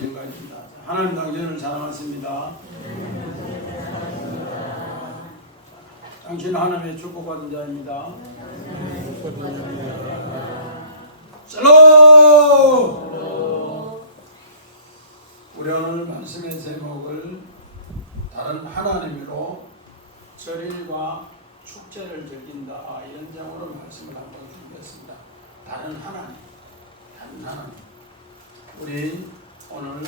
지금까지입니다. 하나님 당신을 사랑하십니다. 당신은 하나님의 축복받은 자입니다. 샬롬! 우리 오늘 말씀의 제목을 다른 하나님으로 절일과 축제를 즐긴다, 이런 제목으로 말씀을 한번 준비했습니다. 다른 하나님, 다른 하나님. 우리 오늘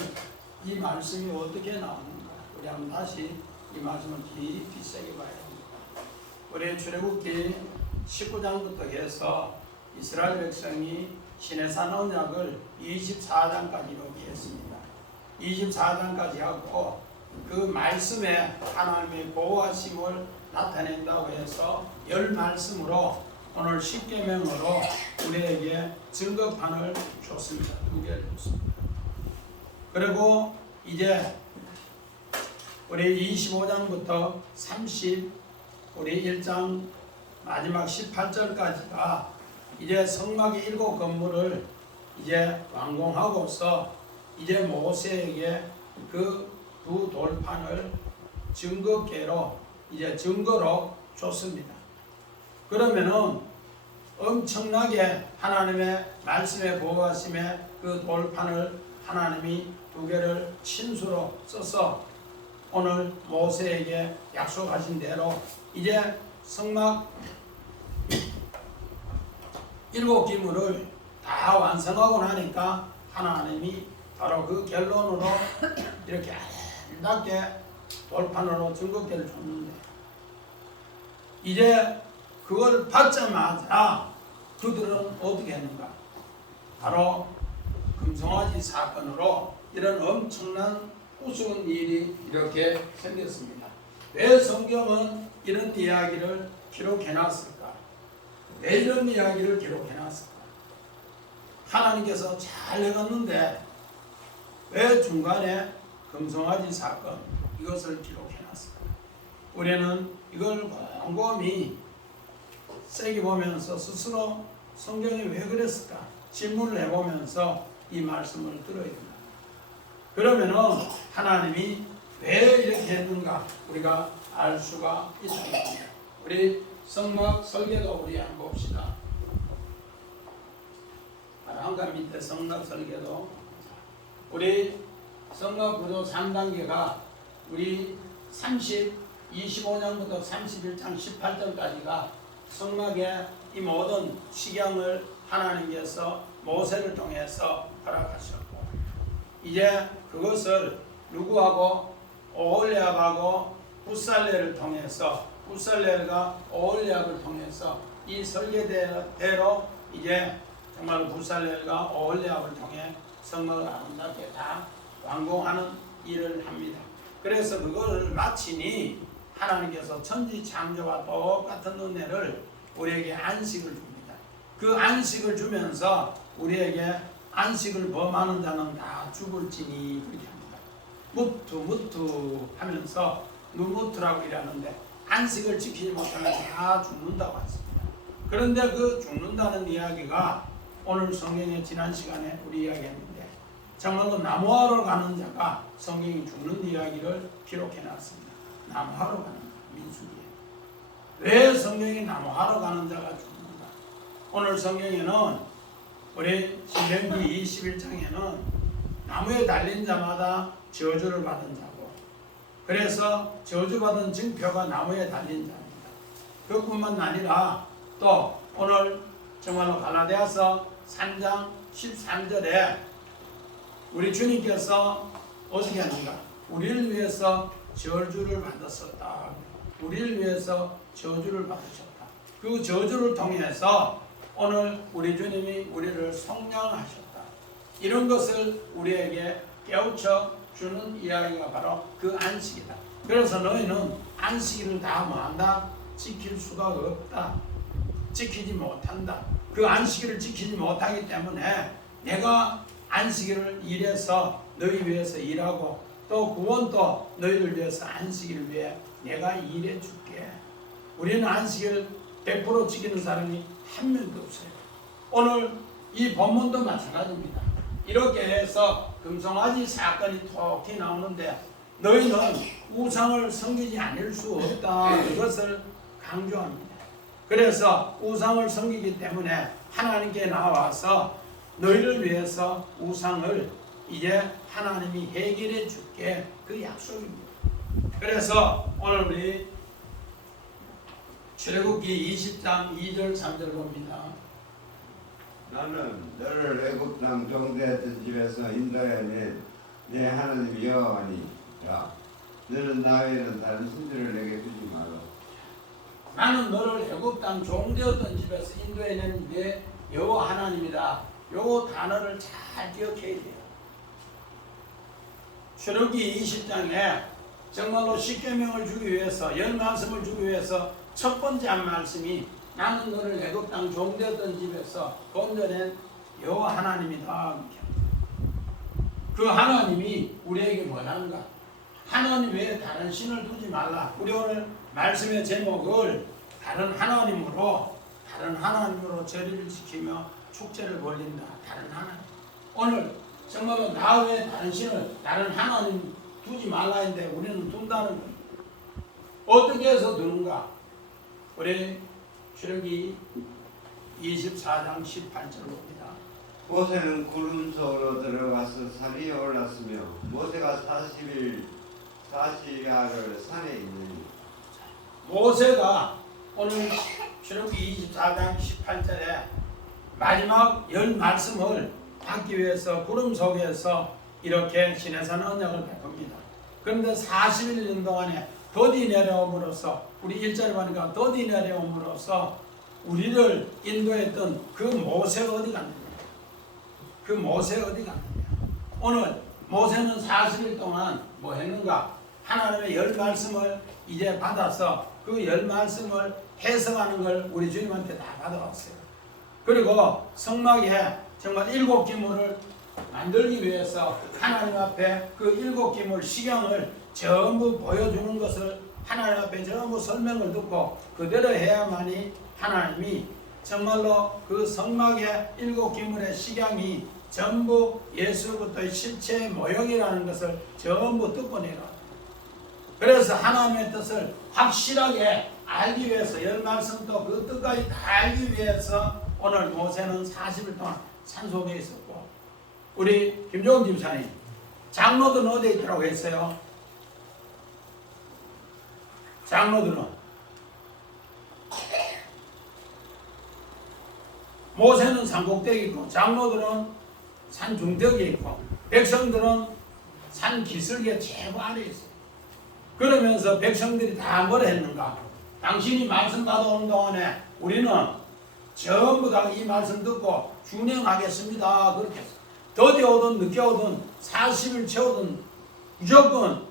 이 말씀이 어떻게 나오는가, 우리 한번 다시 이 말씀을 깊이 세게 봐야 합니다. 우리 출애굽기 19장부터 해서 이스라엘 백성이 시내산 언약을 24장까지 이루었습니다. 24장까지 하고 그 말씀에 하나님의 보호하심을 나타낸다고 해서 10말씀으로 오늘 10계명으로 우리에게 증거판을 줬습니다. 2개를 줬습니다. 그리고 이제 우리 25장부터 30, 우리 1장 마지막 18절까지가 이제 성막의 7 건물을 이제 완공하고서 이제 모세에게 그 두 돌판을 증거계로 이제 증거로 줬습니다. 그러면은 엄청나게 하나님의 말씀에 보호하심에 그 돌판을 하나님이 2개를 친수로 써서 오늘 모세에게 약속하신 대로 이제 성막 7 기물을 다 완성하고 나니까 하나님이 바로 그 결론으로 이렇게 아름답게 돌판으로 증거계를 줬는데, 이제 그걸 받자마자 그들은 어떻게 했는가? 바로 금송아지 사건으로 이런 엄청난 우스운 일이 이렇게 생겼습니다. 왜 성경은 이런 이야기를 기록해놨을까? 왜 이런 이야기를 기록해놨을까? 하나님께서 잘 해갔는데 왜 중간에 금송아지 사건 이것을 기록해놨을까? 우리는 이걸 곰곰이 세게 보면서 스스로 성경이 왜 그랬을까 질문을 해보면서 이 말씀을 들어야 된다. 그러면은 하나님이 왜 이렇게 했는가 우리가 알 수가 있습니다. 우리 성막 설계도 우리 한번 봅시다. 한가 밑에 성막 설계도, 우리 성막 구조 3단계가 우리 25장부터 31장 18절까지가 성막의 이 모든 식양을 하나님께서 모세를 통해서 허락하셨고, 이제 그것을 누구하고 오홀리압하고 붓살레를 통해서, 붓살레가 오홀리압을 통해서 이 설계대로 이제 정말 붓살레가 오홀리압을 통해 성막을 아름답게 다 완공하는 일을 합니다. 그래서 그걸 마치니 하나님께서 천지 창조와 똑같은 은혜를 우리에게 안식을 줍니다. 그 안식을 주면서 우리에게 안식을 범하는 자는 다 죽을지니 그렇게 합니다. 무투 하면서 누무투라고 이러는데 안식을 지키지 못하면 다 죽는다고 했습니다. 그런데 그 죽는다는 이야기가 오늘 성경의 지난 시간에 우리 이야기했는데, 정말로 나무하러 가는 자가 성경이 죽는 이야기를 기록해놨습니다. 나무하러 가는 자, 민수기에. 왜 성경이 나무하러 가는 자가 죽는가? 오늘 성경에는 우리 신명기 21장에는 나무에 달린 자마다 저주를 받은 자고, 그래서 저주받은 증표가 나무에 달린 자입니다. 그뿐만 아니라 또 오늘 정말로 갈라디아서 3장 13절에 우리 주님께서 어떻게 하는가? 우리를 위해서 저주를 받았었다. 우리를 위해서 저주를 받으셨다. 그 저주를 통해서 오늘 우리 주님이 우리를 속량하셨다. 이런 것을 우리에게 깨우쳐 주는 이야기가 바로 그 안식이다. 그래서 너희는 안식일을 다 뭐한다? 지킬 수가 없다. 지키지 못한다. 그 안식일을 지키지 못하기 때문에 내가 안식일을 일해서 너희 위해서 일하고, 또 구원도 너희를 위해서 안식일을 위해 내가 일해 줄게. 우리는 안식일 100% 지키는 사람이 한 명도 없어요. 오늘 이 본문도 마찬가지입니다. 이렇게 해서 금송아지 사건이 톡 나오는데 너희는 우상을 섬기지 않을 수 없다. 이것을 강조합니다. 그래서 우상을 섬기기 때문에 하나님께 나와서 너희를 위해서 우상을 이제 하나님이 해결해 줄게, 그 약속입니다. 그래서 오늘 우리 출애굽기 20장 2절 3절 봅니다. 나는 너를 애굽 땅 종되었던 집에서 인도해낸 내 하나님 여호와니라. 너는 나 외에는 다른 신들을 내게 두지 마라. 나는 너를 애굽 땅 종되었던 집에서 인도해낸 내 여호와 하나님이다. 요 단어를 잘 기억해야 돼요. 출애굽기 20장에 정말로 십계명을 주기 위해서, 열 말씀을 주기 위해서 첫 번째 한 말씀이 나는 너를 애굽 땅 종되었던 집에서 건져낸 여호와 하나님이다. 그 하나님이 우리에게 뭐라는가? 하나님 외에 다른 신을 두지 말라. 우리 오늘 말씀의 제목을 다른 하나님으로 절기를 지키며 축제를 벌린다. 다른 하나님. 오늘 정말로 나 외에 다른 하나님 두지 말라 했는데 우리는 둔다는 겁니다. 어떻게 해서 두는가? 우리 출애굽기 24장 18절 봅니다. 모세는 구름 속으로 들어가서 산 위에 올랐으며 모세가 40야를 산에 있느니. 모세가 오늘 출애굽기 24장 18절에 마지막 열 말씀을 받기 위해서 구름 속에서 이렇게 시내산 언약을 베풉니다. 그런데 41년 동안에 더디 내려옴으로써, 우리 1절에 보니까 더디 내려옴으로써 우리를 인도했던 그 모세가 어디 갔느냐? 그 모세가 어디 갔느냐? 오늘 모세는 40일 동안 뭐 했는가? 하나님의 열 말씀을 이제 받아서 그 열 말씀을 해석하는 걸 우리 주님한테 다 받아왔어요. 그리고 성막에 정말 7기물을 만들기 위해서 하나님 앞에 그 7기물 시경을 전부 보여주는 것을 하나님 앞에 전부 설명을 듣고 그대로 해야만이 하나님이 정말로 그 성막의 7기물의 시경이 전부 예수부터의 실체의 모형이라는 것을 전부 듣고 내려왔다. 그래서 하나님의 뜻을 확실하게 알기 위해서 열 말씀도 그 뜻까지 다 알기 위해서 오늘 모세는 40일 동안 산속에 있었고, 우리 김종훈 집사님 장로들은 어디에 있더라고 했어요? 장로들은 모세는 산 꼭대기에 있고 장로들은 산 중턱에 있고 백성들은 산 기슭에 최고 아래에 있어요. 그러면서 백성들이 다 뭐라 했는가? 당신이 말씀 받아오는 동안에 우리는 전부 다 이 말씀 듣고 준행하겠습니다. 그렇게 했어요. 더디 오든 늦게 오든 40일 채우든 무조건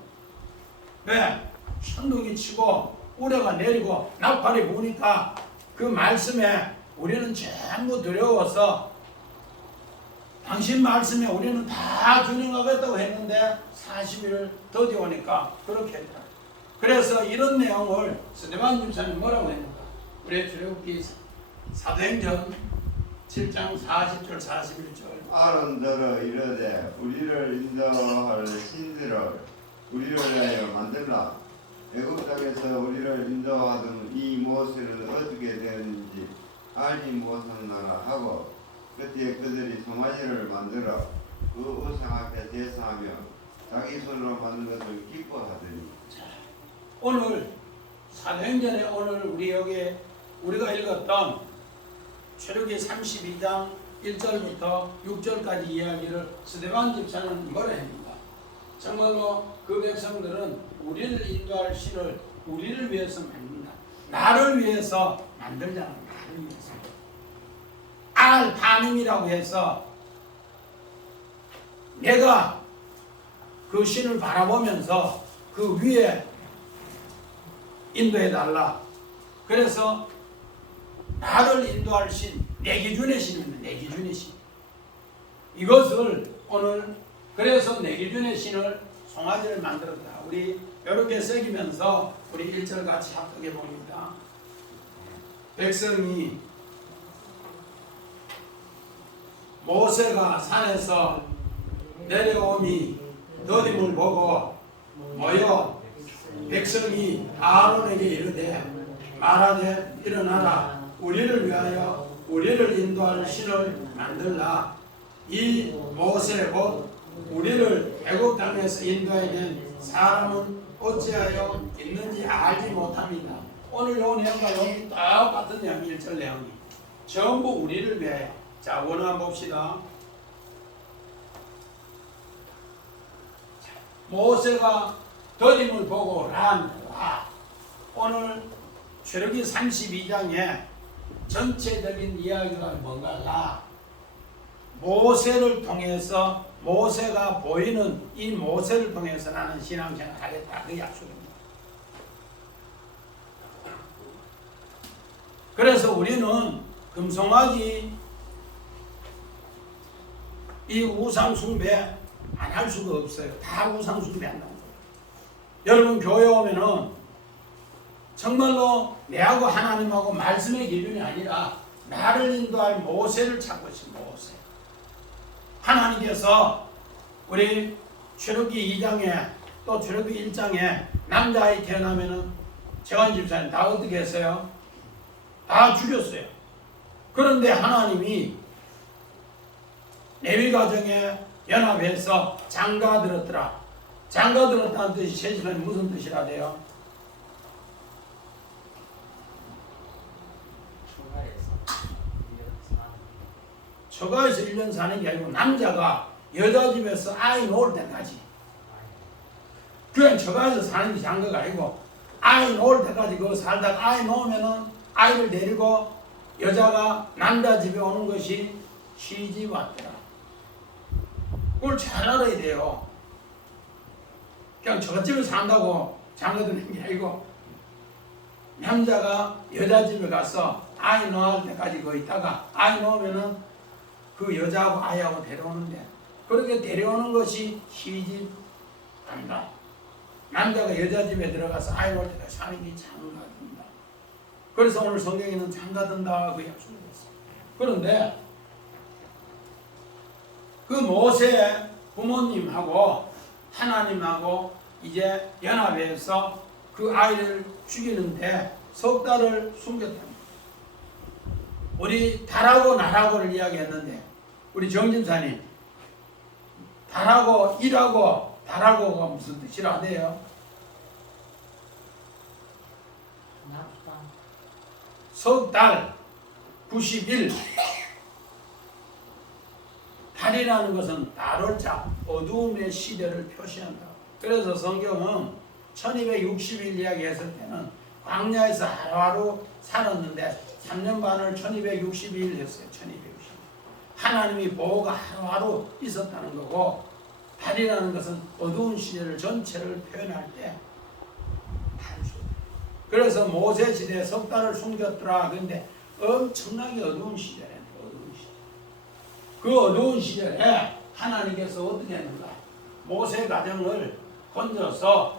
천둥이 치고 우레가 내리고 나팔이 부니까 그 말씀에 우리는 전부 두려워서 당신 말씀에 우리는 다 준행하겠다고 했는데 40일 더디 오니까 그렇게 했더라. 그래서 이런 내용을 스데반 집사님 뭐라고 했는가? 우리 출애굽기 사도행전 7장 40절 41절 아론더러 이르되 우리를 인도할 신들을 우리를 위하여 만들라. 애굽 땅에서 우리를 인도하던 이 모세는 어떻게 되었는지 알지 못하노라 하고 그때 그들이 송아지를 만들어 그 우상 앞에 제사하며 자기 손으로 만든 것을 기뻐하더니. 오늘 사도행전에 오늘 우리가 읽었던 출애굽기 32장 1절부터 6절까지 이야기를 스데반 집사는 뭐라 합니까? 정말로 그 백성들은 우리를 인도할 신을 우리를 위해서 만든다. 나를 위해서 만들자는 나를 위해서. 반응이라고 해서 내가 그 신을 바라보면서 그 위에 인도해달라. 그래서 나를 인도할 신, 내 기준의 신입니다. 내 기준의 신. 이것을 오늘 그래서 내 기준의 신을 송아지를 만들었다. 우리 이렇게 새기면서 우리 1절 같이 합독해 봅니다. 백성이 모세가 산에서 내려오니 더딤을 보고 모여 백성이 아론에게 이르되 말하되 일어나라 우리를 위하여 우리를 인도할 신을 만들라. 이 모세 곧 우리를 애굽 땅에서 인도해낸 사람은 어찌하여 있는지 알지 못합니다. 오늘 요 내용과 여기 똑같은 내용이 1절 내용이 전부 우리를 위하여. 자, 원화 봅시다. 모세가 더딤을 보고 란와 오늘 출애굽기 32장에 전체적인 이야기가 뭔가 모세를 통해서 모세가 보이는 이 모세를 통해서 나는 신앙생활 하겠다 그 약속입니다. 그래서 우리는 금송아지 이 우상 숭배 안 할 수가 없어요. 다 우상 숭배한다는 거예요. 여러분 교회 오면은 정말로 내하고 하나님하고 말씀의 기준이 아니라 나를 인도할 모세를 찾고 있어요. 모세. 하나님께서 우리 출애굽기 2장에 또 출애굽기 1장에 남자아이 태어나면은 재환 집사님 다 어떻게 했어요? 다 죽였어요. 그런데 하나님이 레위 가정에 연합해서 장가들었더라. 장가들었다는 뜻이 제 집사님 무슨 뜻이라대요? 처가에서 1년 사는 게 아니고 남자가 여자 집에서 아이 놓을 때까지 그냥 처가에서 사는 게 장가가 아니고 아이 놓을 때까지 그거 살다가 아이 놓으면은 아이를 데리고 여자가 남자 집에 오는 것이 시집 왔더라. 그걸 잘 알아야 돼요. 그냥 처갓집에 산다고 장가드는 게 아니고 남자가 여자 집에 가서 아이 놓을 때까지 거기 있다가 아이 놓으면은 그 여자하고 아이하고 데려오는데 그렇게 데려오는 것이 시집 간다. 남자가 여자 집에 들어가서 아이 놓을 때까지 사는 게 장가든다. 그래서 오늘 성경에는 장가든다 그 약속을 했어요. 그런데 그 모세 부모님하고 하나님하고 이제 연합해서 그 아이를 죽이는데 석 달을 숨겼답니다. 우리 달하고 날하고를 이야기했는데 우리 정진사님 달하고 일하고 달하고가 무슨 뜻이라 하네요? 석 달 90일 달이라는 것은 달월자 어두움의 시대를 표시한다. 그래서 성경은 1260일 이야기했을 때는 광야에서 하루하루 살았는데 3년 반을 1260일 했어요. 1260일. 하나님이 보호가 하루하루 있었다는 거고 달이라는 것은 어두운 시대를 전체를 표현할 때 그래서 모세 시대에 석 달을 숨겼더라. 그런데 엄청나게 어두운 시대래. 어두운 시대. 그 어두운 시대에 하나님께서 어떻게 했는가? 모세 가정을 건져서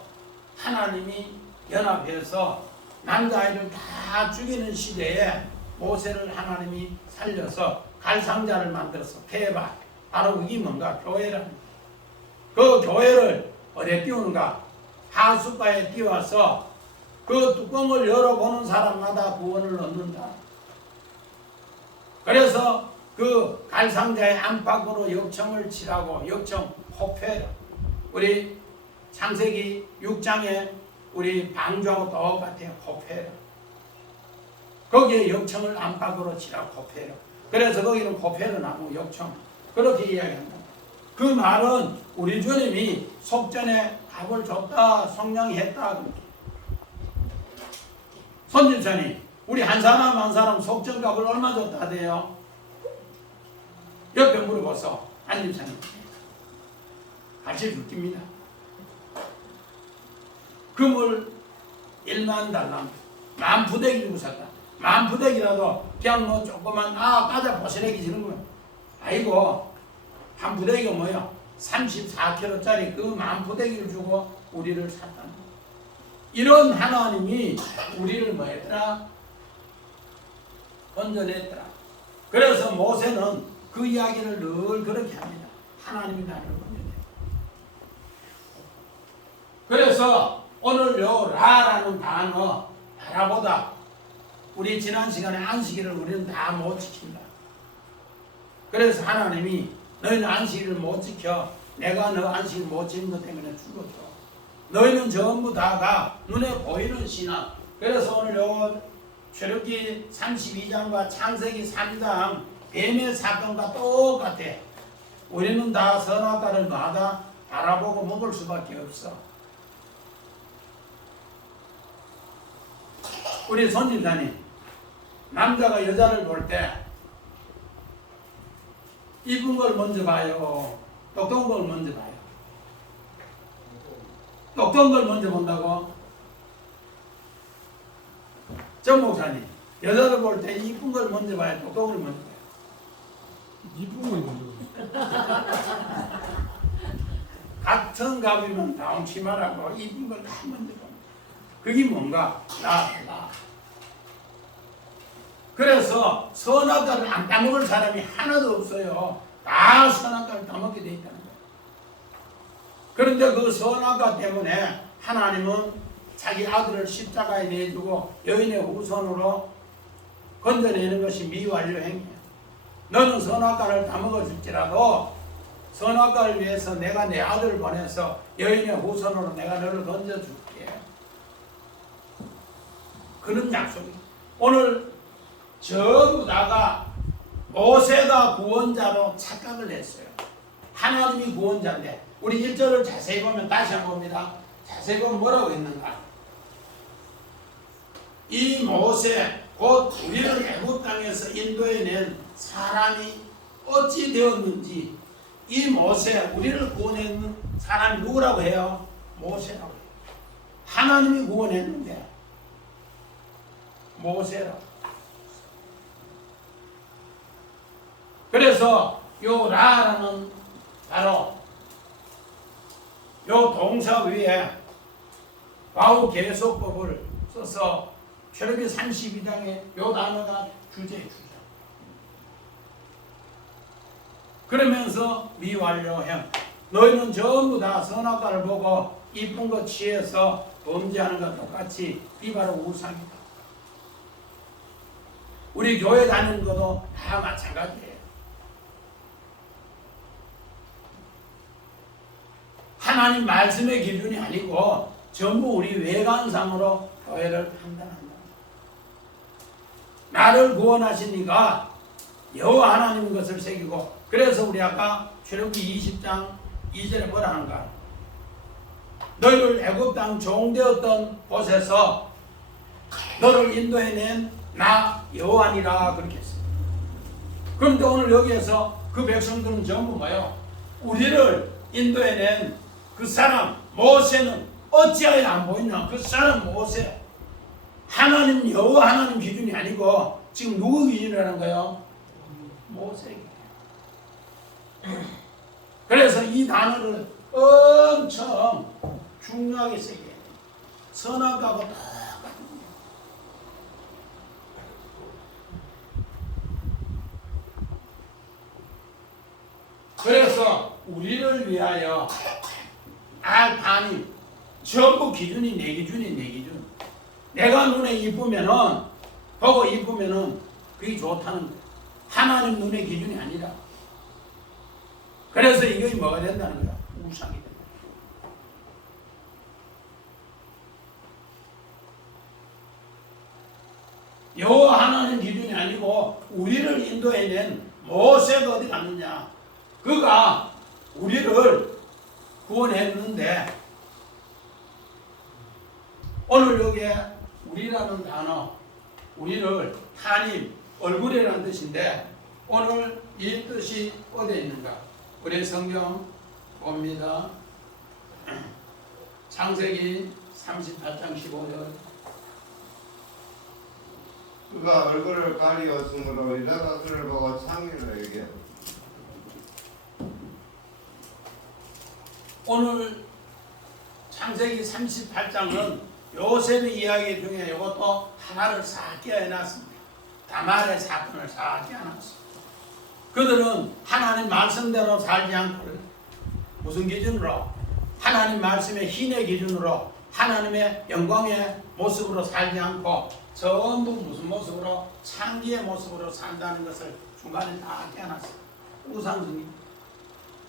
하나님이 연합해서 남자아이를 다 죽이는 시대에 모세를 하나님이 살려서 갈상자를 만들어서 폐바 바로 그게 뭔가? 교회라는 그 교회를 어디에 띄우는가? 하숫가에 띄워서 그 뚜껑을 열어보는 사람마다 구원을 얻는다. 그래서 그 갈상자의 안팎으로 역청을 칠하고 역청 호패 우리 창세기 6장에 우리 방주하고 똑같아요. 호패 거기에 역청을 안팎으로 칠하고 호패 그래서 거기는 호패로 나무 역청 그렇게 이야기한다. 그 말은 우리 주님이 속전에 값을 줬다 성령했다. 손집사님 우리 한 사람 한 사람 속전값을 얼마 줬다 하대요? 옆에 물어봐서 안집사님 같이 줄깁니다. 금을 1만 달랑 만 부대기 주고 샀다. 만 부대기라도 그냥 뭐 조그만 까자 보시래기 주는 거야. 아이고 한 부대기가 뭐야? 34kg짜리 그 만 부대기를 주고 우리를 샀다. 이런 하나님이 우리를 뭐 했더라? 건져냈더라. 그래서 모세는 그 이야기를 늘 그렇게 합니다. 하나님이 나를 보내요. 그래서 오늘 요 라라는 단어 라보다 우리 지난 시간에 안식일을 우리는 다 못 지킨다. 그래서 하나님이 너희는 안식일을 못 지켜. 내가 너 안식일 못 지킨 것 때문에 죽었어. 너희는 전부 다가 눈에 보이는 신앙. 그래서 오늘 요 출애굽기 32장과 창세기 3장 뱀의 사건과 똑같아. 우리는 다 선악과를 마다 바라보고 먹을 수밖에 없어. 우리 손집사님, 남자가 여자를 볼 때 이쁜 걸 먼저 봐요? 똑똑한 걸 먼저 봐요? 똑똑한 걸 먼저 본다고? 전 목사님, 여자를 볼 때 이쁜 걸 먼저 봐요? 똑똑한 걸 먼저 봐요? 이쁜 걸 먼저. 같은 값이면 다운치 말하고 이쁜 걸 다 먼저 봅니다. 그게 뭔가? 나. 그래서 선악과를 안 따먹을 사람이 하나도 없어요. 다 선악과를 따먹게 돼 있다는 거예요. 그런데 그 선악과 때문에 하나님은 자기 아들을 십자가에 내주고 여인의 후손으로 건져내는 것이 미완료 행위예요. 너는 선악과를 따먹어줄지라도 선악과를 위해서 내가 내 아들을 보내서 여인의 후손으로 내가 너를 건져줄게. 그런 약속이 오늘 전부 다가 모세가 구원자로 착각을 했어요. 하나님이 구원자인데 우리 1절을 자세히 보면 다시 한번 봅니다. 자세히 보면 뭐라고 했는가? 이 모세 곧 우리를 애굽 땅에서 인도해낸 사람이 어찌 되었는지 이 모세 우리를 구원했는 사람이 누구라고 해요? 모세라고 해요. 하나님이 구원했는데 모세라고. 그래서 요 라라는 바로 요 동사 위에 와우 계속법을 써서 출애굽기 32장에 요 단어가 주제예요. 주제. 그러면서 미완료형 너희는 전부 다 선악과를 보고 이쁜 거 취해서 범죄하는 것 똑같이 이 바로 우상이다. 우리 교회 다니는 것도 다 마찬가지예요. 하나님 말씀의 기준이 아니고 전부 우리 외관상으로 교회를 판단한다. 나를 구원하신 이가 여호와 하나님 것을 새기고 그래서 우리 아까 출애굽기 20장 2절에 뭐라 하는가? 너희를 애굽 땅 종되었던 곳에서 너를 인도해낸 나 여호와니라 그렇게 했어요. 그런데 오늘 여기에서 그 백성들은 전부 뭐예요? 우리를 인도해낸 그 사람 모세는 어찌하여 안 보이냐? 그 사람 모세 하나님 여호와 하나님 기준이 아니고 지금 누구 기준이라는 거예요? 모세. 그래서 이 단어를 엄청 중요하게 쓰게 해요. 선악과하고 똑같은 거예요. 그래서 우리를 위하여 하나님 전부 기준이 내 기준이 내 기준. 내가 눈에 이쁘면은 보고 이쁘면은 그게 좋다는 거야. 하나님 눈의 기준이 아니라. 그래서 이것이 뭐가 된다는 거야? 우상이 된다. 여호와 하나님 기준이 아니고 우리를 인도해낸 모세가 어디 갔느냐? 그가 우리를 구원했는데 오늘 여기에 우리라는 단어 우리를 하나님 얼굴이라는 뜻인데 오늘 이 뜻이 어디에 있는가? 우리 성경 봅니다. 창세기 38장 15절 그가 얼굴을 가리었으므로 이다가 그를 보고 창의를 오늘 창세기 38장은 요셉의 이야기 중에 이것도 하나를 싹 껴해놨습니다. 다말의 사건을 싹 껴해놨습니다. 그들은 하나님 말씀대로 살지 않고 무슨 기준으로? 하나님 말씀의 힘의 기준으로 하나님의 영광의 모습으로 살지 않고 전부 무슨 모습으로? 창기의 모습으로 산다는 것을 중간에 다 깨어났어요. 우상숭이.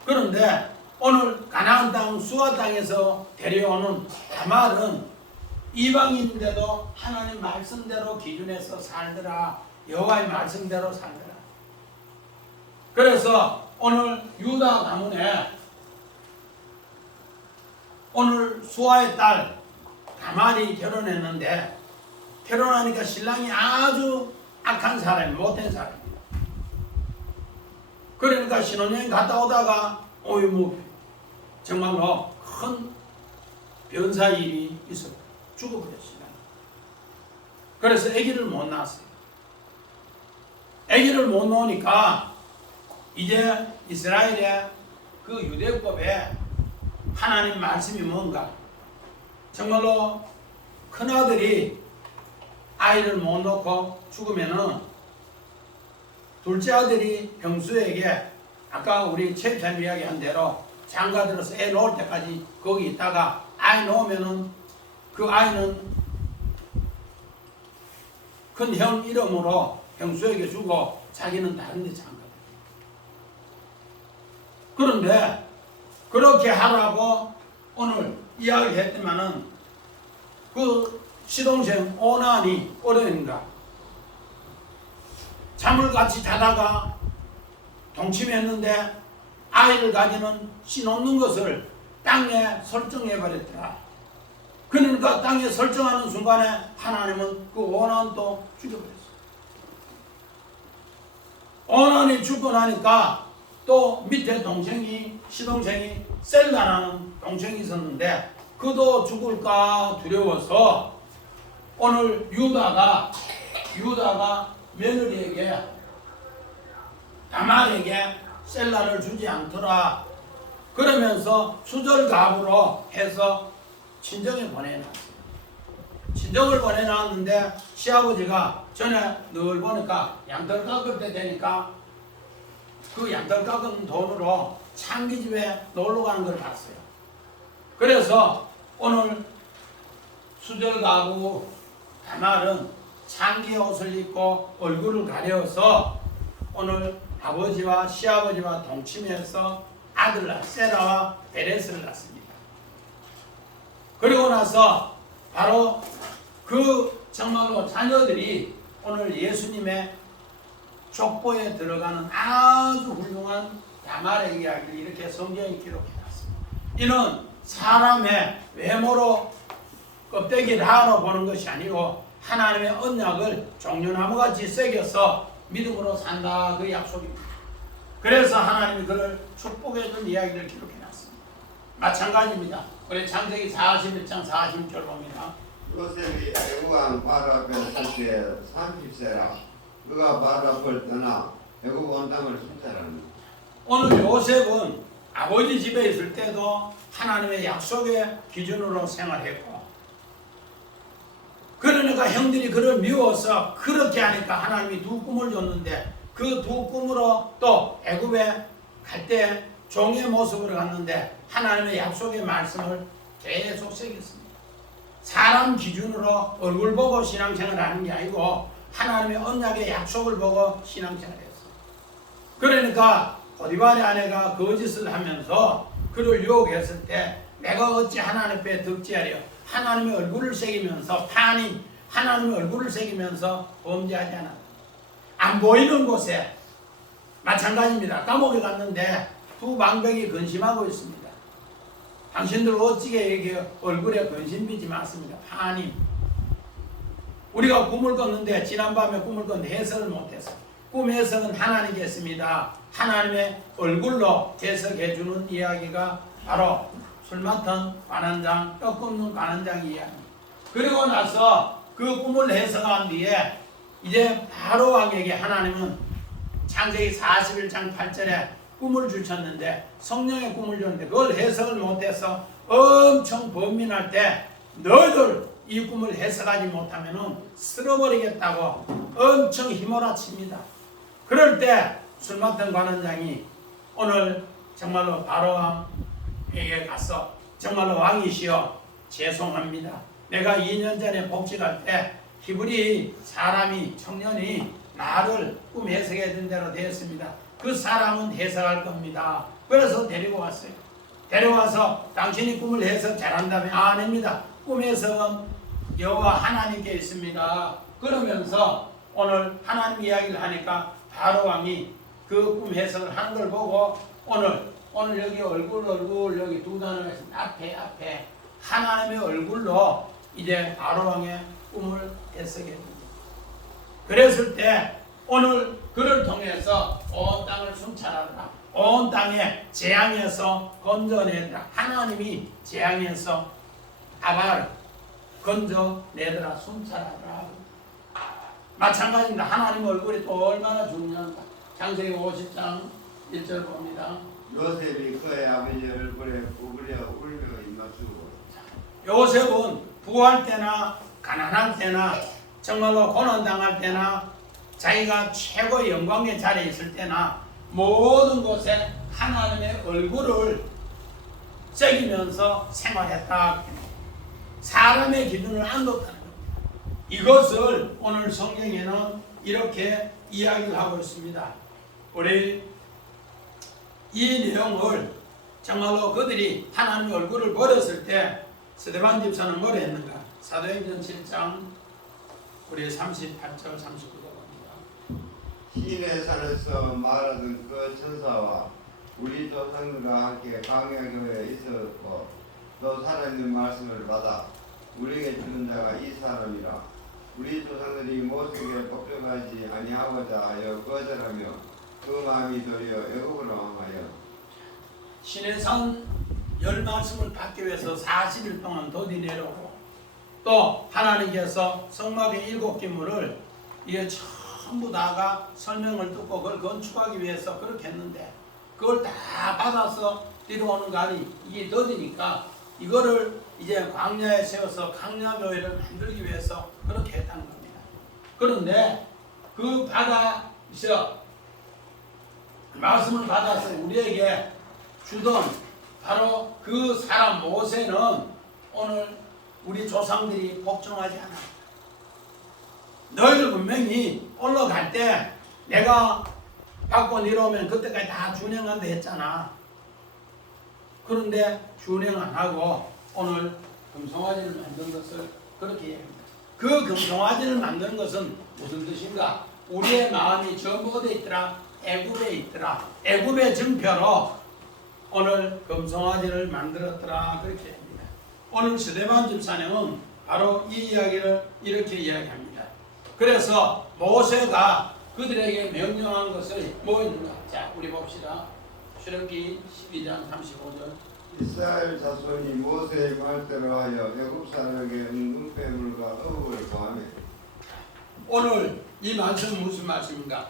그런데 오늘 가나안 땅 수아 땅에서 데려오는 다말은 이방인인데도 하나님 말씀대로 기준해서 살더라. 여호와의 말씀대로 살더라. 그래서 오늘 유다 가문에 오늘 수아의 딸 다말이 결혼했는데 결혼하니까 신랑이 아주 악한 사람이 못된 사람이에요. 그러니까 신혼여행 갔다 오다가 정말로 큰 변사 일이 있어 죽어버렸어요. 그래서 아기를 못 낳았어요. 아기를 못 낳으니까 이제 이스라엘의 그 유대법에 하나님 말씀이 뭔가? 정말로 큰아들이 아이를 못 놓고 죽으면은 둘째 아들이 형수에게 아까 우리 최편 이야기한 대로 장가 들어서 애 놓을 때까지 거기 있다가 아이 놓으면은 그 아이는 큰 형 이름으로 형수에게 주고 자기는 다른 데 장가. 그런데 그렇게 하라고 오늘 이야기했더만은 그 시동생 오난이 어른인가 잠을 같이 자다가 동침했는데 아이를 가지는 씨 놓는 것을 땅에 설정해 버렸더라. 그러니까 땅에 설정하는 순간에 하나님은 그 오난도 죽여버렸어요. 오난이 죽고 나니까 또 밑에 동생이 시동생이 셀라라는 동생이 있었는데 그도 죽을까 두려워서 오늘 유다가 며느리에게 다말에게 셀라를 주지 않더라. 그러면서 수절갑으로 해서 친정에 보내놨어요. 친정을 보내놨는데 시아버지가 전에 늘 보니까 양털 깎을 때 되니까 그 양털 깎은 돈으로 창기집에 놀러 가는 걸 봤어요. 그래서 오늘 수절가부 다말은 창기의 옷을 입고 얼굴을 가려서 오늘 아버지와 시아버지와 동침해서 아들 세라와 베레스를 낳습니다. 그리고 나서 바로 그 정말로 자녀들이 오늘 예수님의 족보에 들어가는 아주 훌륭한 다말의 이야기를 이렇게 성경에 기록해놨습니다. 이는 사람의 외모로 껍데기를 하러 보는 것이 아니고 하나님의 언약을 종려나무같이 새겨서 믿음으로 산다 그 약속입니다. 그래서 하나님이 그를 축복해준 이야기를 기록해놨습니다. 마찬가지입니다. 우리 창세기 41장 40절 봅니다. 요셉이 애굽왕 바로 앞에 설때 30세라 그가 바로 앞을 떠나 애굽 온 땅을 순찰하는. 오늘 요셉은 아버지 집에 있을 때도 하나님의 약속의 기준으로 생활했고 그러니까 형들이 그를 미워서 그렇게 하니까 하나님이 두 꿈을 줬는데 그 두 꿈으로 또 애굽에 갈 때 종의 모습으로 갔는데 하나님의 약속의 말씀을 계속 새겼습니다. 사람 기준으로 얼굴 보고 신앙생활 하는 게 아니고 하나님의 언약의 약속을 보고 신앙생활 했어요. 그러니까 보디발의 아내가 거짓을 하면서 그를 유혹했을 때 내가 어찌 하나님 앞에 득지하려 하나님의 얼굴을 새기면서 판인 하나님의 얼굴을 새기면서 범죄하지 않았다. 안 보이는 곳에 마찬가지입니다. 감옥에 갔는데 두 방백이 근심하고 있습니다. 당신들 어찌게 여기 얼굴에 근심 비지 마십니다. 판인 우리가 꿈을 꿨는데 지난밤에 꿈을 꿨는데 해석을 못했어. 꿈 해석은 하나님께습니다. 하나님의 얼굴로 해석해 주는 이야기가 바로 술 맡은 관원장, 떡 굽는 관원장 이야기. 그리고 나서 그 꿈을 해석한 뒤에 이제 바로 왕에게 하나님은 창세기 41장 8절에 꿈을 주셨는데 성령의 꿈을 줬는데 그걸 해석을 못해서 엄청 번민할 때 너희들 이 꿈을 해석하지 못하면 쓸어버리겠다고 엄청 휘몰아칩니다. 그럴 때 술 맡은 관원장이 오늘 정말로 바로왕에게 가서 정말로 왕이시여 죄송합니다. 내가 2년 전에 복직할 때 히브리 사람이 청년이 나를 꿈 해석해 준 대로 되었습니다. 그 사람은 해석할 겁니다. 그래서 데리고 왔어요. 데려와서 당신이 꿈을 해석 잘한다면 아닙니다. 꿈 해석은 여호와 하나님께 있습니다. 그러면서 오늘 하나님 이야기를 하니까 바로왕이 그 꿈 해석을 하는 걸 보고 오늘 여기 얼굴 여기 두 단어가 있습니다. 앞에 하나님의 얼굴로 이제 바로왕의 꿈을 해석해 줍니다. 그랬을 때 오늘 그를 통해서 온 땅을 순찰하더라. 온 땅에 재앙에서 건져내더라. 하나님이 재앙에서 아바를 건져내더라. 순찰하더라. 마찬가지입니다. 하나님 얼굴이 또 얼마나 중요한가. 창세기 50장 1절 봅니다. 요셉이 그의 아버지 얼굴에 구부려 울며 입맞추고. 요셉은 부할 때나 가난할 때나 정말로 고난당할 때나 자기가 최고의 영광의 자리에 있을 때나 모든 곳에 하나님의 얼굴을 새기면서 생활했다. 사람의 기준을 안 뒀다는 겁니다. 이것을 오늘 성경에는 이렇게 이야기를 하고 있습니다. 우리 이 내용을 정말로 그들이 하나님의 얼굴을 버렸을 때 스데반 집사는 뭘 했는가? 사도행전 7장 우리 38절 39절입니다. 신의 산에서 말하던 그 천사와 우리 조상들과 함께 광야교회에 있었고 또 살아있는 말씀을 받아 우리에게 주는 자가 이 사람이라. 우리 조상들이 모세에게 복종하지 아니하고자 하여 거절하며 그 마음이 도리어 애굽으로 향하여 신의 산 열 말씀을 받기 위해서 40일 동안 도디 내려오고 또 하나님께서 성막의 7기물을 이게 전부 다가 설명을 듣고 그걸 건축하기 위해서 그렇게 했는데 그걸 다 받아서 뒤로오는 날이 이게 더디니까 이거를 이제 광야에 세워서 강야교회를 만들기 위해서 그렇게 했다는 겁니다. 그런데 그 받아서 말씀을 받아서 우리에게 주던 바로 그 사람 모세는 오늘 우리 조상들이 복종하지 않아. 너희들 분명히 올라갈 때 내가 받고 내려오면 그때까지 다 준행한다 했잖아. 그런데 준행 안 하고 오늘 금송아지를 만든 것을 그렇게 얘기합니다. 그 금송아지를 만드는 것은 무슨 뜻인가? 우리의 마음이 전부 어디에 있더라? 애굽에 있더라. 애굽의 증표로 오늘 금송아지를 만들었더라. 그렇게 합니다. 오늘 스데반 집사님은 바로 이 이야기를 이렇게 이야기합니다. 그래서 모세가 그들에게 명령한 것을 뭐 있는가? 자, 우리 봅시다. 출애굽기 12장 35절. 이스라엘 자손이 모세의 말대로 하여 애굽 사람에게 은금배물과 어부를 거하며. 오늘 이 말씀은 무슨 말씀인가?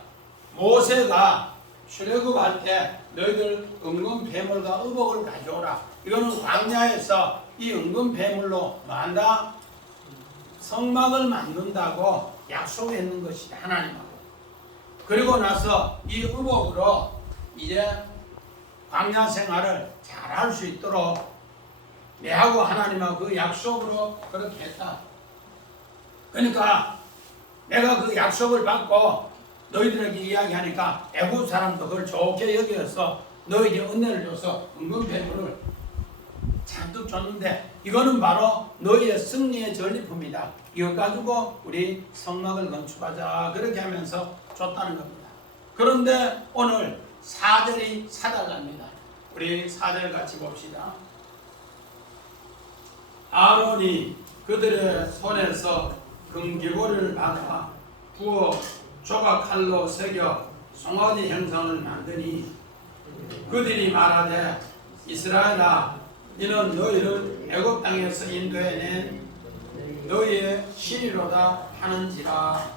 모세가 출애굽할 때 너희들 은금 배물과 의복을 가져오라. 이거는 광야에서 이 은금 배물로 만다 성막을 만든다고 약속했는 것이다. 하나님하고. 그리고 나서 이 의복으로 이제 광야 생활을 잘할 수 있도록 내하고 하나님하고 그 약속으로 그렇게 했다. 그러니까 내가 그 약속을 받고 너희들에게 이야기하니까 애굽 사람도 그걸 좋게 여겨서 너희에게 은혜를 줘서 은금 배물을 잔뜩 줬는데 이거는 바로 너희의 승리의 전리품이다. 이거 가지고 우리 성막을 건축하자. 그렇게 하면서 줬다는 겁니다. 그런데 오늘 4절이 사달랍니다. 우리 4절 같이 봅시다. 아론이 그들의 손에서 금기고리를 받아 부어 조각 칼로 새겨 송아지 형상을 만드니 그들이 말하되 이스라엘아 이는 너희를 애굽 땅에서 인도해낸 너희의 신이로다 하는지라.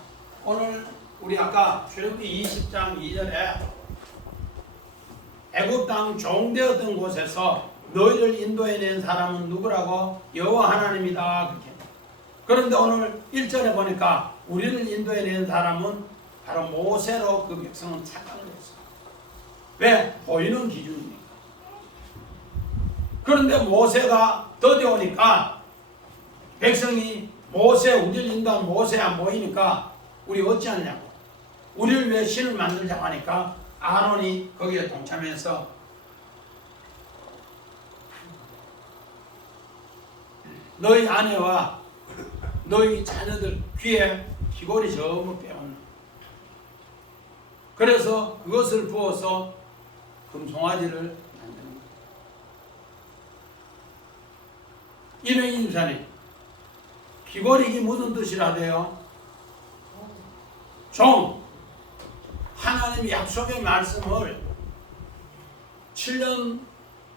오늘 우리 아까 출애굽기 20장 2절에 애굽 땅 종되었던 곳에서 너희를 인도해낸 사람은 누구라고? 여호와 하나님이다. 그렇게. 그런데 오늘 1절에 보니까 우리를 인도해낸 사람은 바로 모세로 그 백성은 착각을 했어. 왜? 보이는 기준이니까. 그런데 모세가 더뎌오니까 백성이 모세, 우리를 인도한 모세 안 보이니까 우리 어찌하느냐고. 우리를 왜 신을 만들자고 하니까 아론이 거기에 동참해서 너희 아내와 너희 자녀들 귀에 귀걸이 전부 빼앗는. 그래서 그것을 부어서 금송아지를 만드는 거예요. 이명희 집사님, 귀걸이기 무슨 뜻이라대요? 종. 하나님의 약속의 말씀을 7년,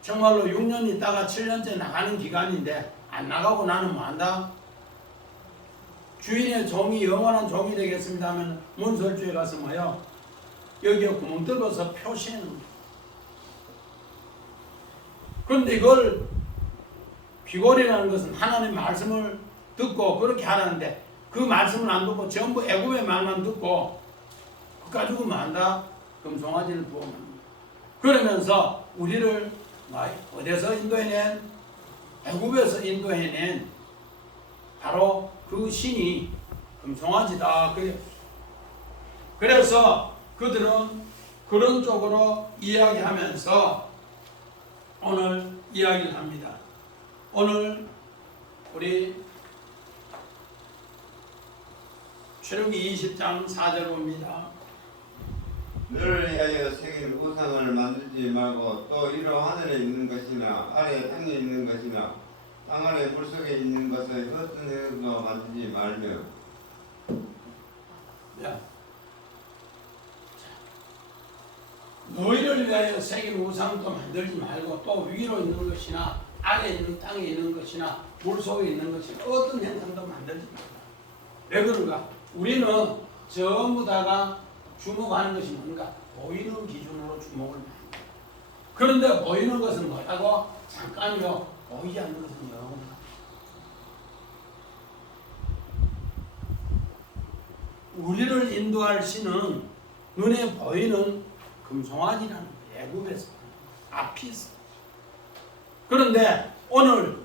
정말로 6년 있다가 7년째 나가는 기간인데 안 나가고 나는 뭐 한다? 주인의 종이 영원한 종이 되겠습니다 하면 문설주에 가서 뭐요? 여기에 구멍 뚫어서 표시하는 거예요. 그런데 이걸 귀걸이라는 것은 하나님 말씀을 듣고 그렇게 하라는데 그 말씀을 안 듣고 전부 애굽의 말만 듣고 그 가지고 뭐 한다? 금송아지를 부어만 그러면서 우리를 어디서 인도해낸? 애굽에서 인도해낸 바로 그 신이 금송아지다. 그래서 그들은 그런 쪽으로 이야기하면서 오늘 이야기를 합니다. 오늘 우리 출애굽기 20장 4절 봅니다. 너를 위하여 새긴 우상을 만들지 말고 또 이로 하늘에 있는 것이나 아래 땅에 있는 것이나 땅 아래 물속에 있는 것을 어떤 행위도 만들지 말며. 네. 너희를 위하여 새긴 우상도 만들지 말고 또 위로 있는 것이나 아래 있는 땅에 있는 것이나 물속에 있는 것이나 어떤 행상도 만들지 말라. 왜 그런가? 우리는 전부 다가 주목하는 것이 뭔가? 보이는 기준으로 주목을 많이 합니다. 그런데 보이는 것은 뭐라고? 잠깐이요. 보이지 않는 것은 영원하다. 우리를 인도할 신은 눈에 보이는 금송아지라는 거예요. 애굽에서 앞이 있어. 그런데 오늘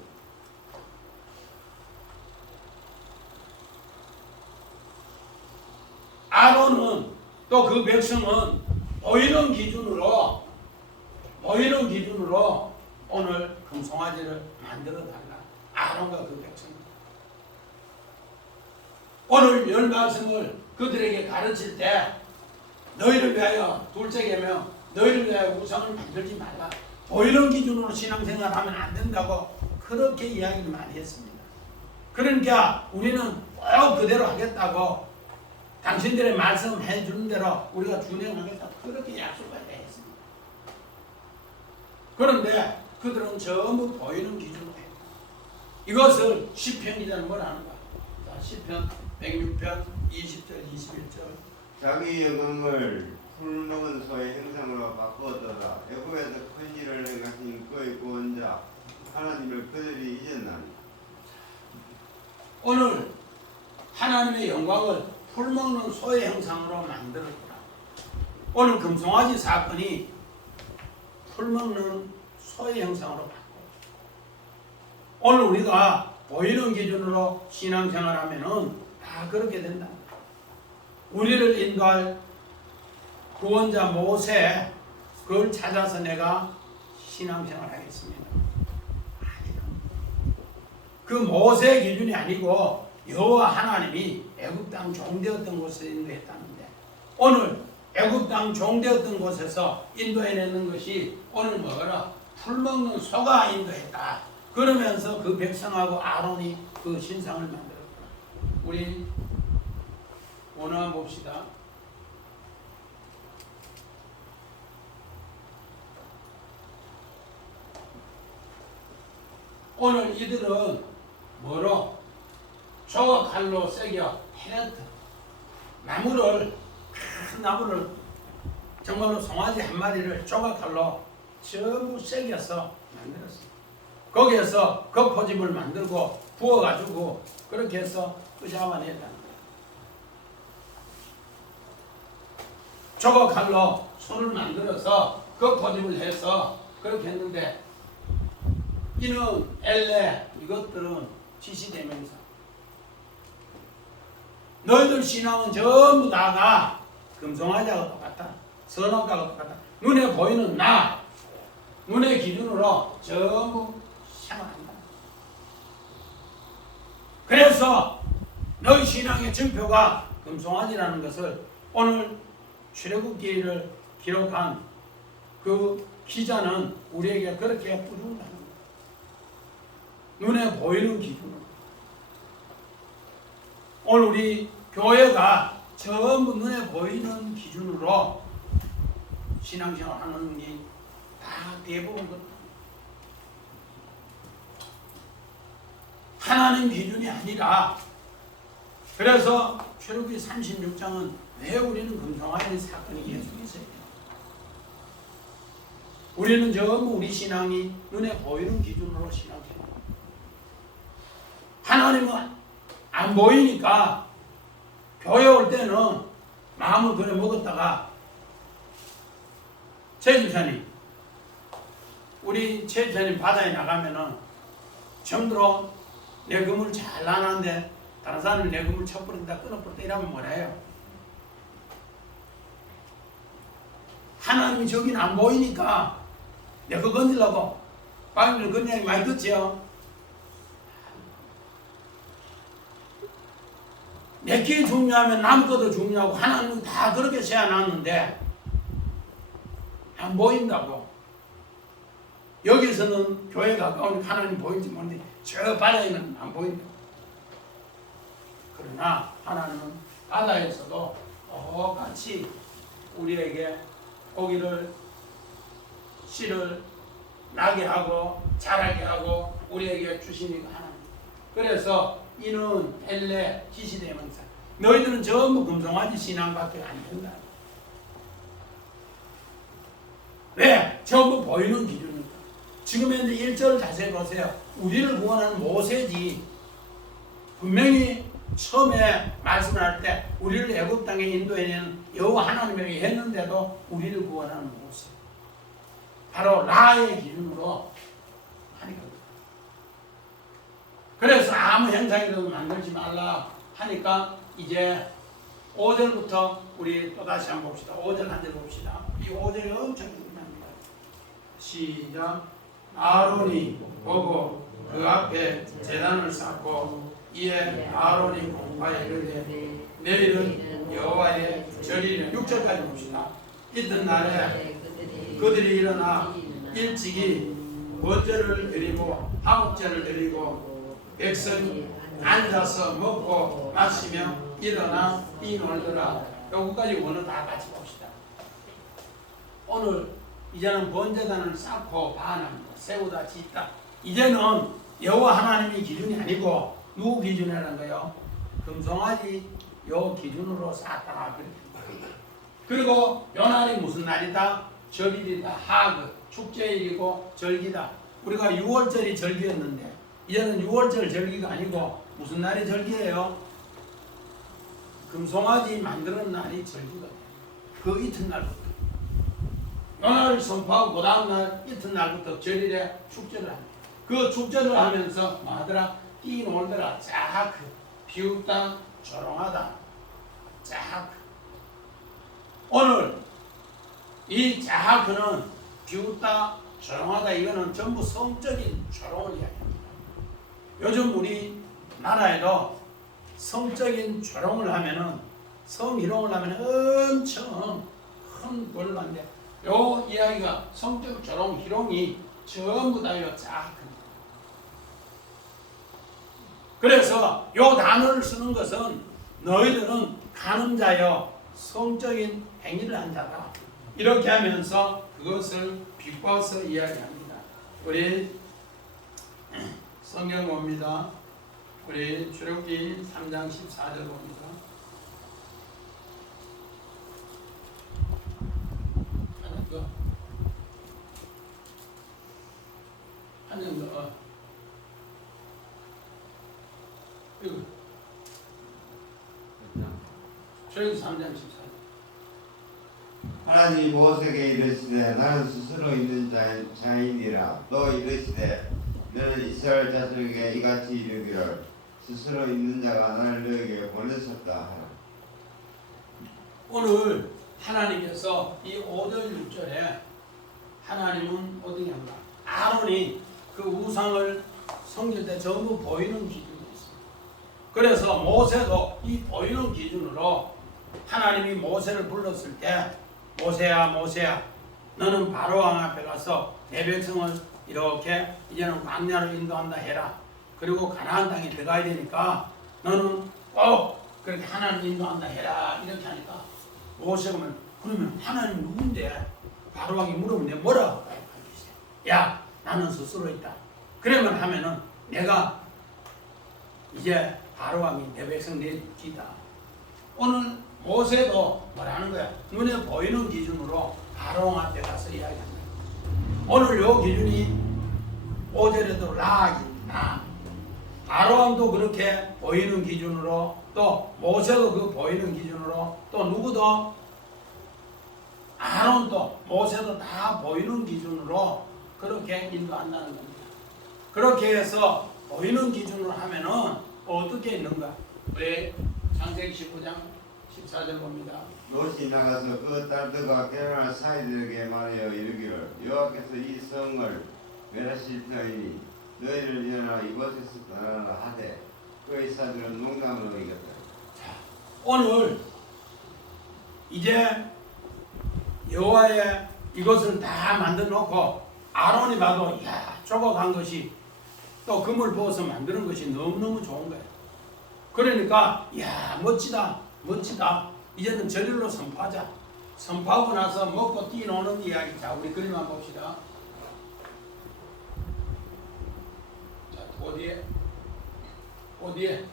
아론은 또 그 백성은 보이는 기준으로 오늘 금송아지를 만들어 달라. 아론과 그 백성. 오늘 열 말씀을 그들에게 가르칠 때 너희를 위하여 둘째 계명 너희를 위하여 우상을 만들지 말라. 보이는 기준으로 신앙생활하면 안 된다고 그렇게 이야기를 많이 했습니다. 그러니까 우리는 꼭 그대로 하겠다고 당신들의 말씀해 주는 대로 우리가 준행하겠다 그렇게 약속을 했습니다. 그런데 그들은 전부 보이는 기준으로 해요. 이것을 시편이라는 걸 아는 거야. 시편 106편 20절 21절 자기 영광을 풀먹은 소의 형상으로 바꾸었더라. 애굽에서 큰 일을 행하신 그의 구원자 하나님을 그들이 잊었나니. 오늘 하나님의 영광을 풀먹는 소의 형상으로 만들었구나. 오늘 금송아지 사건이 풀먹는 소의 형상으로 바꿔. 오늘 우리가 보이는 기준으로 신앙생활하면은 다 그렇게 된다. 우리를 인도할 구원자 모세 그걸 찾아서 내가 신앙생활하겠습니다. 아니다. 그 모세 기준이 아니고 여호와 하나님이 애굽 땅 종되었던 곳에 인도했다는데 오늘 애굽 땅 종되었던 곳에서 인도해내는 것이 오늘 뭐라 풀먹는 소가 인도했다. 그러면서 그 백성하고 아론이 그 신상을 만들었다. 우리 오늘 한번 봅시다. 오늘 이들은 뭐로? 저와 칼로 새겨 헤트 나무를 큰 나무를 정말로 송아지 한 마리를 조각칼로 전부 새겨서 만들었어요. 거기에서 거포집을 만들고 부어가지고 그렇게 해서 끄잡아냈다는 거예요. 조각칼로 손을 만들어서 그 고집을 해서 그렇게 했는데 이는 엘레 이것들은 지시대명사. 너희들 신앙은 전부 다가 금송아지하고 똑같다. 선악과하고 똑같다. 눈에 보이는 나, 눈의 기준으로 전부 생활한다. 그래서 너희 신앙의 증표가 금송아지라는 것을 오늘 출애굽기를 기록한 그 기자는 우리에게 그렇게 뿌린다는 거예요. 눈에 보이는 기준으로. 오늘 우리 교회가 전부 눈에 보이는 기준으로 신앙생활 하는 게 다 대부분 그렇다. 하나님 기준이 아니라 그래서 출애굽기 36장은 왜 우리는 금송아지 사건이 계속 있어요? 우리는 전부 우리 신앙이 눈에 보이는 기준으로 신앙해요. 하나님은 안 보이니까 교회 올 때는 마음을 그래 먹었다가 최 집사님, 우리 최 집사님 바다에 나가면은 처음으로 내 그물 잘 나는데 다른 사람이 내 그물 쳐버린다 끊어버린다 이러면 뭐라 해요? 하나님이 저긴 안 보이니까 내가 그거 건지려고 방금을 건지는 많이 듣지요? 내게 중요하면 남 것도 중요하고 하나님은 다 그렇게 세워놨는데 안 보인다고. 여기서는 교회 가까우니까 하나님 보일지 모르는데 저 바다에는 안 보인다고. 그러나 하나님은 바다에서도 똑같이 우리에게 고기를 씨를 나게 하고 자라게 하고 우리에게 주시니까 하나님. 그래서 이는 엘레 지시대명사. 너희들은 전부 금송아지 신앙밖에 안 된다. 왜? 전부 보이는 기준이니까. 지금 현재 1절 자세히 보세요. 우리를 구원하는 모세지. 분명히 처음에 말씀을 할 때 우리를 애굽 땅에 인도해내는 여호와 하나님에게 했는데도 우리를 구원하는 모세. 바로 라의 기준으로 하니까. 그래서 아무 형상이라도 만들지 말라 하니까 이제 5절부터 우리 또다시 한번 봅시다. 5절 한 절 봅시다. 이 5절이 엄청 중요합니다. 시작. 아론이 보고 그 앞에 제단을 쌓고 이에 아론이 공파에 이르되 내일은 여호와의 절이라. 6절까지 봅시다. 이튿날에 그들이 일어나 일찍이 번제를 드리고 화목제를 드리고 백성이 앉아서 먹고 마시며 일어나 뛰놀더라. 여기까지 오늘 다 같이 봅시다. 오늘 이제는 번제단을 쌓고 반합니다. 세우다 짓다. 이제는 여호와 하나님이 기준이 아니고 누구 기준이라는 거예요? 금송아지 요 기준으로 쌓았다. 그리고 요 날이 무슨 날이다? 절일이다. 하그 축제일이고 절기다. 우리가 6월절이 절기였는데 이제는 6월절 절기가 아니고 무슨 날이 절기예요? 금송아지 만드는 날이 절기가 돼요. 그 이튿날부터 요 날을 선포하고 그 다음날 이튿날부터 절일에 축제를 합니다. 그 축제를 하면서 뭐 하더라? 뛰놀더라. 자크 비웃다 조롱하다. 자크. 오늘 이 자하크는 비웃다 조롱하다 이거는 전부 성적인 조롱을 이야기합니다. 요즘 우리 나라에도 성적인 조롱을 하면은 성희롱을 하면 엄청 큰 벌을 받는데 요 이야기가 성적 조롱 희롱이 전부 다요 자하크입니다. 그래서 요 단어를 쓰는 것은 너희들은 간음자여 성적인 행위를 한 자다. 이렇게 하면서 그것을 비꼬아서 이야기합니다. 우리 성경 봅니다. 우리 출애굽기 3장 14절 봅니다. 하나 더. 한 장 더. 이거. 출애굽기 3장 14절. 하나님이 모세에게 이르시되 나는 스스로 있는 자인이라 또 이르시되 너는 이스라엘 자손에게 이같이 이르기를 스스로 있는 자가 나를 너에게 보내셨다 하라. 오늘 하나님께서 이 5절 6절에 하나님은 어떻게 한가? 아론이 그 우상을 섬길 때 전부 보이는 기준이 있습니다. 그래서 모세도 이 보이는 기준으로 하나님이 모세를 불렀을 때 모세야 모세야 너는 바로 왕 앞에 가서 내 백성을 이렇게 이제는 광야로 인도한다 해라. 그리고 가나안 땅에 들어가야 되니까 너는 꼭 그렇게 하나님 인도한다 해라. 이렇게 하니까 모세가 그러면 하나님 누군데? 바로 왕이 물으면 내가 뭐라고? 야 나는 스스로 있다. 그러면 하면은 내가 이제 바로 왕이 내 백성 내 기다. 오늘 모세도 뭐라는 거야? 눈에 보이는 기준으로 바로 왕 앞에 가서 이야기한다. 오늘 요 기준이 5절에도 라기나 바로 왕도 그렇게 보이는 기준으로 또 모세도 그 보이는 기준으로 또 누구도 아론도 모세도 다 보이는 기준으로 그렇게 인도한다는 겁니다. 그렇게 해서 보이는 기준으로 하면은 어떻게 있는가? 우리 창세기 19장 14절 봅니다. 롯이 나가서 그 딸들과 결혼할 사이들에게 말하여 이르기를 여호와께서 이 성을 멸하실 터이니 너희를 일어나 이곳에서 떠나라 하되 그의 사들은 농담으로 이겼다. 오늘 이제 여호와의 이것을 다 만들어 놓고 아론이 봐도 야 조각한 것이 또 금을 부어서 만드는 것이 너무너무 좋은 거예요. 그러니까 야 멋지다 멋지다 이제는 절일로 선포하자. 선포하고 나서 먹고 뛰노는 이야기. 자 우리 그림 한번 봅시다. 자 어디에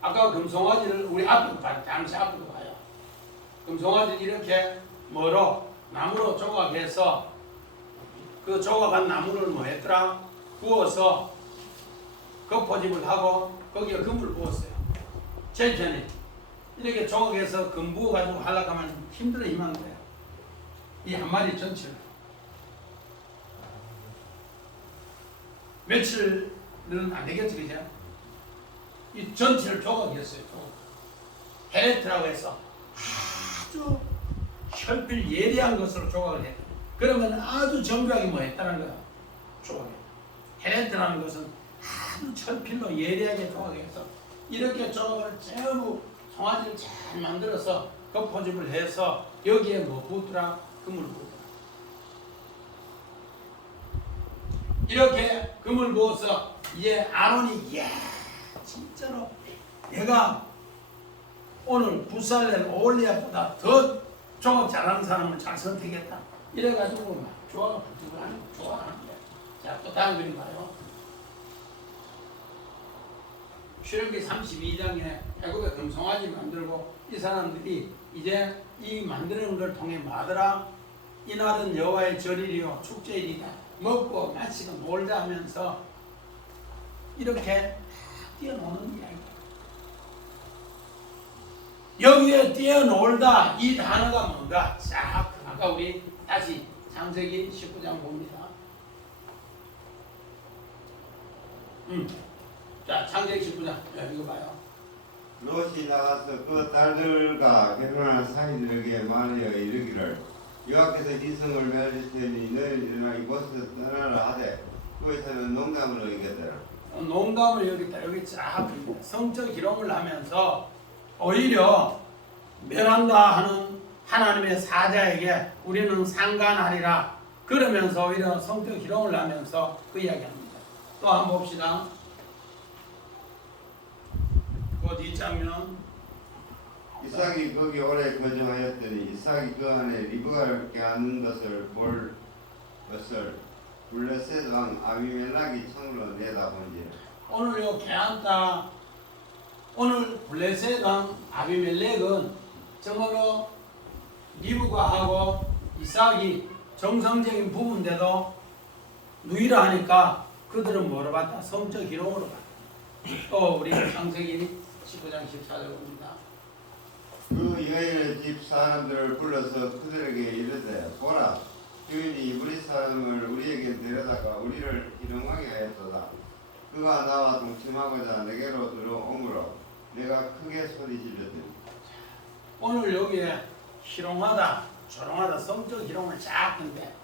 아까 금송아지를 우리 앞으로 봐요. 잠시 앞으로 봐요. 금송아지를 이렇게 뭐로 나무로 조각해서 그 조각한 나무를 뭐 했더라? 구워서 겉포집을 하고 거기에 금을 부었어요. 제일 전에 이렇게 조각해서 금 부어가지고 하려고 하면 힘들어 임한 거예요. 이 한 마리 전체를 며칠은 안 되겠지 그죠? 이 전체를 조각했어요. 헤레트라고 해서 아주 혈필 예리한 것으로 조각을 했다. 그러면 아주 정교하게 뭐 했다는 거야. 조각해. 헤레트라는 것은 아주 철필로 예리하게 조각해서 이렇게 조각을 전부 송아지를 잘 만들어서 겉포집을 해서 여기에 뭐 붓더라? 금을 붓더라. 이렇게 금을 부어서 이제 아론이 이야 진짜로 내가 오늘 부살렐 오홀리압보다 더 조각 잘하는 사람을 잘 선택했다. 이래가지고 막 조각을 붙이고 좋아하는 거야. 자, 또 다음 그림 봐요. 출애굽기 32장에 애굽의 금송아지 만들고 이 사람들이 이제 이 만드는 걸 통해 뭐하더라? 이날은 여호와의 절일이요 축제일이다. 먹고 마시고 놀자 하면서 이렇게 뛰어노는 이야기. 여기에 뛰어놀다 이 단어가 뭔가? 싹 아까 우리 다시 창세기 19장 봅니다. 자 창세기 19장 이거 봐요. 롯이 나가서 그 딸들과 결혼한 사이들에게 말하여 이르기를 여호와께서 이 성을 멸하실 테니 너희는 일어나 이곳에서 떠나라 하되 그의 사는 농담으로 이겼더라. 농담을 여기다 여기 쫙 성적 희롱을 하면서 오히려 멸한다 하는 하나님의 사자에게 우리는 상관하리라 그러면서 오히려 성적 희롱을 하면서 그 이야기합니다. 또 한번 봅시다. 그 뒷장면 이삭이 거기 오래 거주하였더니 이삭이 그 안에 리브가를 깨하는 것을 볼 것을 블레셋 왕 아비멜락이 창으로 내다본지라. 오늘 요 개한다 오늘 블레셋 왕 아비멜렉은 정말로 리브가하고 이삭이 정상적인 부부인데도 누이라 하니까 그들은 뭐로 봤다? 성적 희롱으로 봤다. 또 우리 창세기 19장 14절 봅니다. 그 여인의 집 사람들을 불러서 그들에게 이르되 보라 주인이 우리 사람을 우리에게 데려다가 우리를 희롱하게 하였도다. 그가 나와 동침하고자 내게로 들어오므로 내가 크게 소리 지르더니. 오늘 여기에 희롱하다, 조롱하다, 성적 희롱을 쫙 한데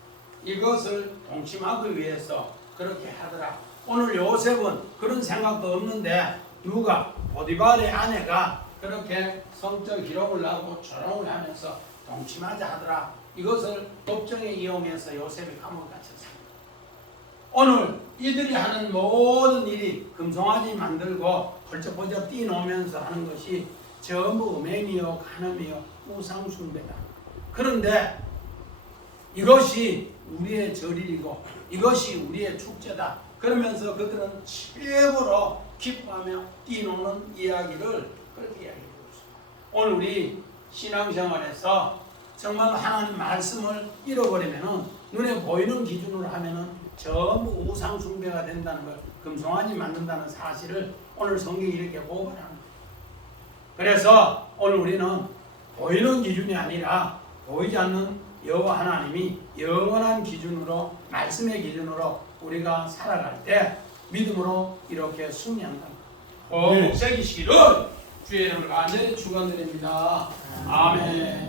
이것을 동침하기 위해서 그렇게 하더라. 오늘 요셉은 그런 생각도 없는데 누가 보디발의 아내가 그렇게 성적 희롱을 하고 조롱을 하면서 동침하자 하더라. 이것을 법정에 이용해서 요셉이 감옥에 갇혔습니다. 오늘 이들이 하는 모든 일이 금송아지 만들고 벌쩍벌쩍 뛰노면서 하는 것이 전부 음행이요 간음이요 우상숭배다. 그런데 이것이 우리의 절일이고 이것이 우리의 축제다. 그러면서 그들은 최고로 기뻐하며 뛰노는 이야기를 그렇게 이야기하고 있습니다. 오늘 우리 신앙생활에서 정말 하나님 말씀을 잃어버리면은 눈에 보이는 기준으로 하면은 전부 우상 숭배가 된다는 걸, 금송아지 만든다는 사실을 오늘 성경이 이렇게 고발하는 거예요. 그래서 오늘 우리는 보이는 기준이 아니라 보이지 않는 여호와 하나님이 영원한 기준으로, 말씀의 기준으로 우리가 살아갈 때 믿음으로 이렇게 승리한다. 꼭 새기시기를 주의 이름으로 간절히 축원드립니다. 아멘.